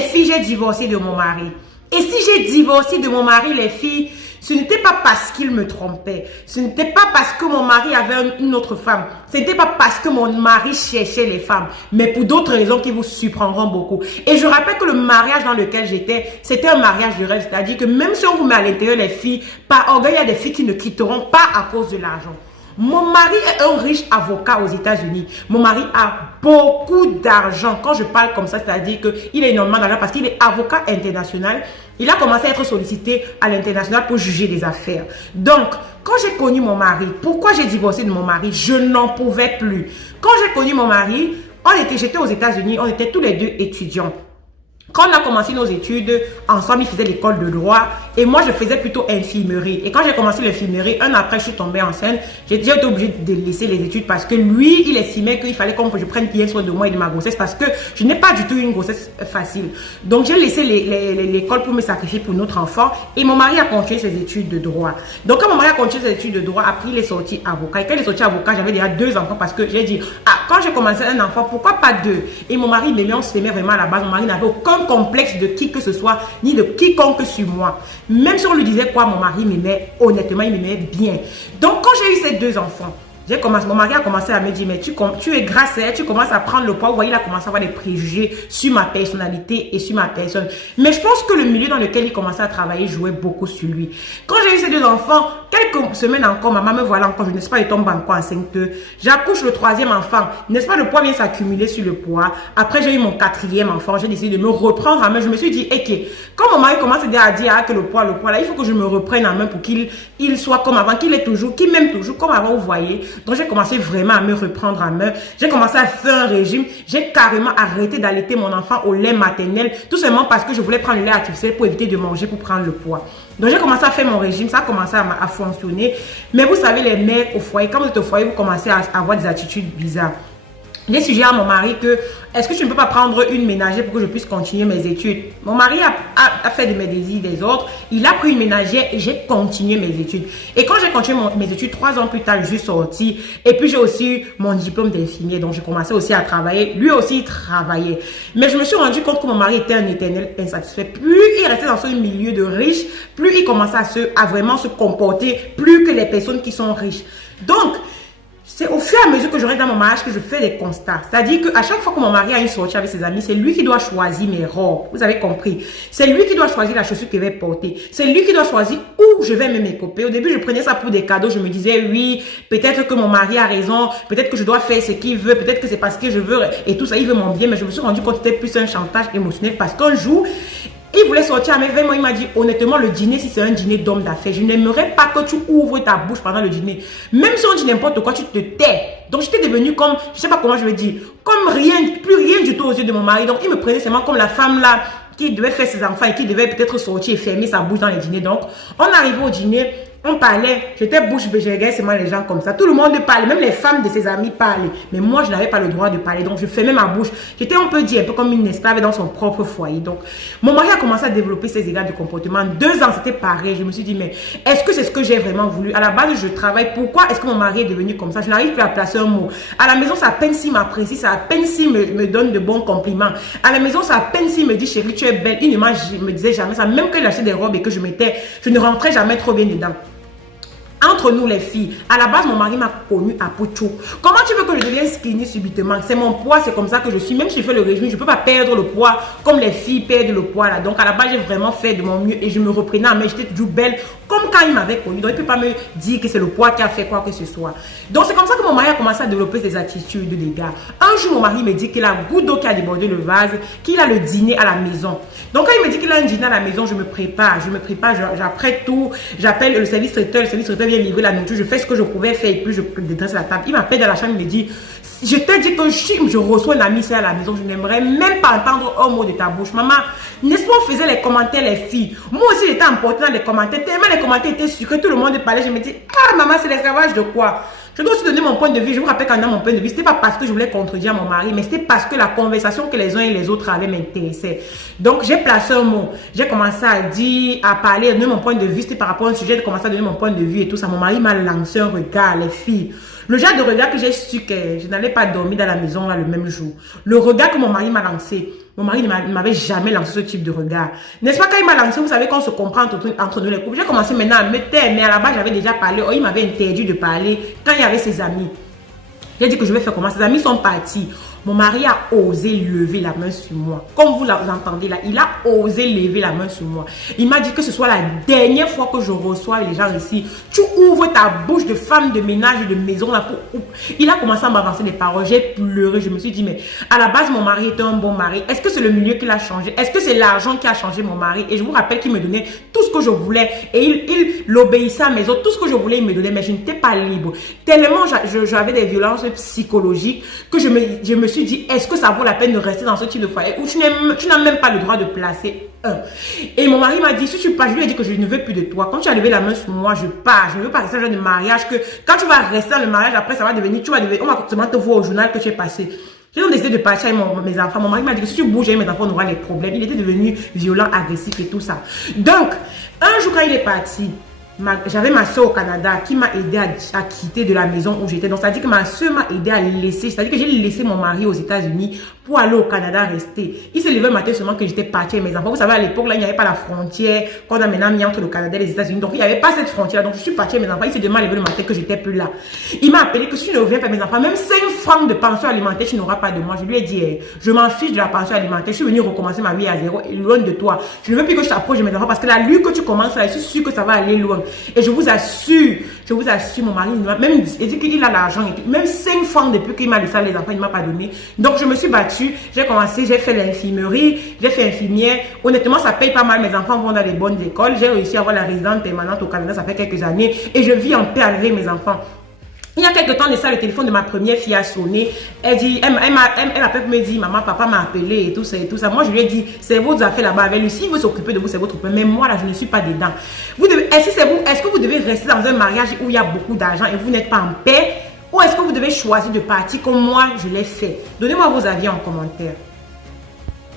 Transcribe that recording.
les filles, j'ai divorcé de mon mari. Et si j'ai divorcé de mon mari, les filles, ce n'était pas parce qu'il me trompait. Ce n'était pas parce que mon mari avait une autre femme. Ce n'était pas parce que mon mari cherchait les femmes. Mais pour d'autres raisons qui vous surprendront beaucoup. Et je rappelle que le mariage dans lequel j'étais, c'était un mariage de rêve. C'est-à-dire que même si on vous met à l'intérieur les filles, par orgueil, il y a des filles qui ne quitteront pas à cause de l'argent. Mon mari est un riche avocat aux États-Unis. Mon mari a beaucoup d'argent. Quand je parle comme ça, c'est-à-dire qu'il a énormément d'argent parce qu'il est avocat international. Il a commencé à être sollicité à l'international pour juger des affaires. Donc, quand j'ai connu mon mari, pourquoi j'ai divorcé de mon mari? Je n'en pouvais plus. Quand j'ai connu mon mari, j'étais aux États-Unis, on était tous les deux étudiants. Quand on a commencé nos études, ensemble, il faisait l'école de droit et moi, je faisais plutôt infirmerie. Et quand j'ai commencé l'infirmerie, un an après, je suis tombée enceinte. J'ai été obligée de laisser les études parce que lui, il estimait qu'il fallait que je prenne bien soin de moi et de ma grossesse parce que je n'ai pas du tout une grossesse facile. Donc, j'ai laissé l'école pour me sacrifier pour notre enfant et mon mari a continué ses études de droit. Donc, quand mon mari a continué ses études de droit, après, il est sorti avocat. Et quand il est sorti avocat, j'avais déjà 2 enfants parce que j'ai dit, quand j'ai commencé un enfant, pourquoi pas 2? Et mon mari m'aimait, on s'aimait vraiment à la base. Mon mari n'avait aucun complexe de qui que ce soit, ni de quiconque sur moi. Même si on lui disait quoi, mon mari m'aimait, honnêtement, il m'aimait bien. Donc, quand j'ai eu ces 2 enfants, mon mari a commencé à me dire, mais tu es grasse, tu commences à prendre le poids. Vous voyez, il a commencé à avoir des préjugés sur ma personnalité et sur ma personne. Mais je pense que le milieu dans lequel il commençait à travailler jouait beaucoup sur lui. Quand j'ai eu ces 2 enfants, quelques semaines encore, maman me voilà encore, je ne sais pas, je tombe encore enceinte. J'accouche le 3e enfant. N'est-ce pas, le poids vient s'accumuler sur le poids. Après, j'ai eu mon 4e enfant. J'ai décidé de me reprendre en main. Je me suis dit, ok, quand mon mari commence à dire que le poids là, il faut que je me reprenne en main pour qu'il soit comme avant, qu'il m'aime toujours comme avant, vous voyez. Donc, j'ai commencé vraiment à me reprendre en main. J'ai commencé à faire un régime. J'ai carrément arrêté d'allaiter mon enfant au lait maternel, tout simplement parce que je voulais prendre le lait artificiel pour éviter de manger, pour prendre le poids. Donc, j'ai commencé à faire mon régime. Ça a commencé à fonctionner. Mais vous savez, les mères au foyer, quand vous êtes au foyer, vous commencez à avoir des attitudes bizarres. J'ai suggéré à mon mari que, est-ce que tu ne peux pas prendre une ménagère pour que je puisse continuer mes études? Mon mari a fait de mes désirs des autres. Il a pris une ménagère et j'ai continué mes études. Et quand j'ai continué mes études, 3 ans plus tard, je suis sortie. Et puis, j'ai aussi eu mon diplôme d'infirmier. Donc, j'ai commencé aussi à travailler. Lui aussi, il travaillait. Mais je me suis rendu compte que mon mari était un éternel insatisfait. Plus il restait dans ce milieu de riches, plus il commençait à vraiment se comporter plus que les personnes qui sont riches. Donc, c'est au fur et à mesure que je reste dans mon mariage que je fais des constats. C'est-à-dire qu'à chaque fois que mon mari a une sortie avec ses amis, c'est lui qui doit choisir mes robes. Vous avez compris. C'est lui qui doit choisir la chaussure qu'il va porter. C'est lui qui doit choisir où je vais me mécoper. Au début, je prenais ça pour des cadeaux. Je me disais, oui, peut-être que mon mari a raison. Peut-être que je dois faire ce qu'il veut. Peut-être que c'est parce que je veux et tout ça. Il veut mon bien. Mais je me suis rendu compte que c'était plus un chantage émotionnel parce qu'un jour, il voulait sortir à mes 20 mois, il m'a dit honnêtement le dîner, si c'est un dîner d'homme d'affaires, je n'aimerais pas que tu ouvres ta bouche pendant le dîner. Même si on dit n'importe quoi, tu te tais. Donc j'étais devenue comme, je ne sais pas comment je vais dire, comme rien, plus rien du tout aux yeux de mon mari. Donc il me prenait seulement comme la femme là qui devait faire ses enfants et qui devait peut-être sortir et fermer sa bouche dans les dîners. Donc on arrivait au dîner. On parlait, j'étais bouche bée, je regardais seulement les gens comme ça. Tout le monde parlait, même les femmes de ses amis parlaient. Mais moi, je n'avais pas le droit de parler. Donc, je fermais ma bouche. J'étais, on peut dire, un peu comme une esclave dans son propre foyer. Donc, mon mari a commencé à développer ses égards de comportement. 2 ans, c'était pareil. Je me suis dit, mais est-ce que c'est ce que j'ai vraiment voulu? À la base, je travaille. Pourquoi est-ce que mon mari est devenu comme ça? Je n'arrive plus à placer un mot. À la maison, ça à peine s'il m'apprécie, ça à peine s'il me donne de bons compliments. À la maison, ça à peine s'il me dit, chérie, tu es belle. Il ne me disait jamais ça. Même qu'il achetait des robes et que je mettais, je ne rentrais jamais trop bien dedans. Entre nous les filles, à la base mon mari m'a connue à Pochou. Comment tu veux que je devienne skinny subitement? C'est mon poids, c'est comme ça que je suis. Même si je fais le régime, je ne peux pas perdre le poids comme les filles perdent le poids là. Donc à la base j'ai vraiment fait de mon mieux et je me reprenais en main. J'étais toujours belle comme quand il m'avait connue. Donc il ne peut pas me dire que c'est le poids qui a fait quoi que ce soit. Donc c'est comme ça que mon mari a commencé à développer ses attitudes de dégâts. Un jour mon mari me dit qu'il a un goutte d'eau qui a débordé le vase, qu'il a le dîner à la maison. Donc quand il me dit qu'il a un dîner à la maison, je me prépare, j'apprête tout, j'appelle le service traiteur vient livrer la nourriture, je fais ce que je pouvais faire et puis je dédresse la table. Il m'appelle dans la chambre, il me dit, je t'ai dit que je reçois une amie à la maison, je n'aimerais même pas entendre un mot de ta bouche. Maman, n'est-ce pas, on faisait les commentaires, les filles. Moi aussi, j'étais emportée dans les commentaires, tellement les commentaires étaient sucrés, tout le monde parlait, je me dis, ah maman, c'est l'esclavage de quoi? Je dois aussi donner mon point de vue. Je vous rappelle qu'en donnant mon point de vue, ce n'était pas parce que je voulais contredire mon mari, mais c'était parce que la conversation que les uns et les autres avaient m'intéressait. Donc, j'ai placé un mot. J'ai commencé à dire, à parler, à donner mon point de vue. C'était par rapport à un sujet, j'ai commencé à donner mon point de vue et tout ça. Mon mari m'a lancé un regard, les filles. Le genre de regard que j'ai su que je n'allais pas dormir dans la maison là, le même jour. Le regard que mon mari m'a lancé. Mon mari ne m'avait jamais lancé ce type de regard. N'est-ce pas, quand il m'a lancé, vous savez qu'on se comprend entre nous les couples. J'ai commencé maintenant à me taire, mais à la base, j'avais déjà parlé. Oh, il m'avait interdit de parler quand il y avait ses amis. J'ai dit que je vais faire comment? Ses amis sont partis. Mon mari a osé lever la main sur moi. Comme vous l'entendez là, il a osé lever la main sur moi. Il m'a dit que ce soit la dernière fois que je reçois les gens ici. Tu ouvres ta bouche de femme de ménage et de maison là pour... Il a commencé à m'avancer des paroles. J'ai pleuré. Je me suis dit, mais à la base, mon mari était un bon mari. Est-ce que c'est le milieu qui l'a changé? Est-ce que c'est l'argent qui a changé mon mari? Et je vous rappelle qu'il me donnait tout ce que je voulais. Et il obéissait à mes ordres. Tout ce que je voulais, il me donnait. Mais je n'étais pas libre. Tellement j'avais des violences psychologiques que je me suis dit, est-ce que ça vaut la peine de rester dans ce type de foyer où tu n'as même pas le droit de placer un. Et mon mari m'a dit, si tu pars, je lui ai dit que je ne veux plus de toi. Quand tu as levé la main sur moi, je pars. Je ne veux pas rester dans le mariage que quand tu vas rester dans le mariage, après ça va devenir, on va seulement te voir au journal que tu es passé. J'ai donc décidé de partir avec mes enfants. Mon mari m'a dit que si tu bouges avec mes enfants, on aura les problèmes. Il était devenu violent, agressif et tout ça. Donc, un jour quand il est parti, j'avais ma soeur au Canada qui m'a aidé à quitter de la maison où j'étais. Donc, ça veut dire que ma soeur m'a aidé à laisser. C'est-à-dire que j'ai laissé mon mari aux États-Unis pour aller au Canada rester. Il s'est levé le matin seulement que j'étais partie avec mes enfants. Vous savez, à l'époque, là, il n'y avait pas la frontière qu'on a maintenant mis entre le Canada et les États-Unis. Donc, il n'y avait pas cette frontière. Donc, je suis partie avec mes enfants. Il s'est demandé levé le matin que j'étais plus là. Il m'a appelé que si je ne reviens pas avec mes enfants, même 5 francs de pension alimentaire, tu n'auras pas de moi. Je lui ai dit, je m'en fiche de la pension alimentaire. Je suis venue recommencer ma vie à zéro et loin de toi. Je ne veux plus que je t'approche de mes enfants parce que la lutte que tu commences là, je suis sûre que ça va aller loin. Et je vous assure, mon mari, même il dit qu'il a l'argent et tout. Même 5 francs depuis qu'il m'a laissé les enfants, il ne m'a pas donné. Donc, je me suis battue. J'ai commencé, j'ai fait l'infirmerie, j'ai fait infirmière. Honnêtement, ça paye pas mal. Mes enfants vont dans les bonnes écoles. J'ai réussi à avoir la résidence permanente au Canada, ça fait quelques années. Et je vis en paix avec mes enfants. Il y a quelques temps de ça, le téléphone de ma première fille a sonné. Elle dit, elle appelle me dit, maman, papa m'a appelé et tout ça et tout ça. Moi, je lui ai dit, c'est vos affaires là-bas avec lui. S'il veut s'occuper de vous, c'est votre problème. Mais moi, là, je ne suis pas dedans. Est-ce que vous devez rester dans un mariage où il y a beaucoup d'argent et vous n'êtes pas en paix? Ou est-ce que vous devez choisir de partir comme moi, je l'ai fait? Donnez-moi vos avis en commentaire.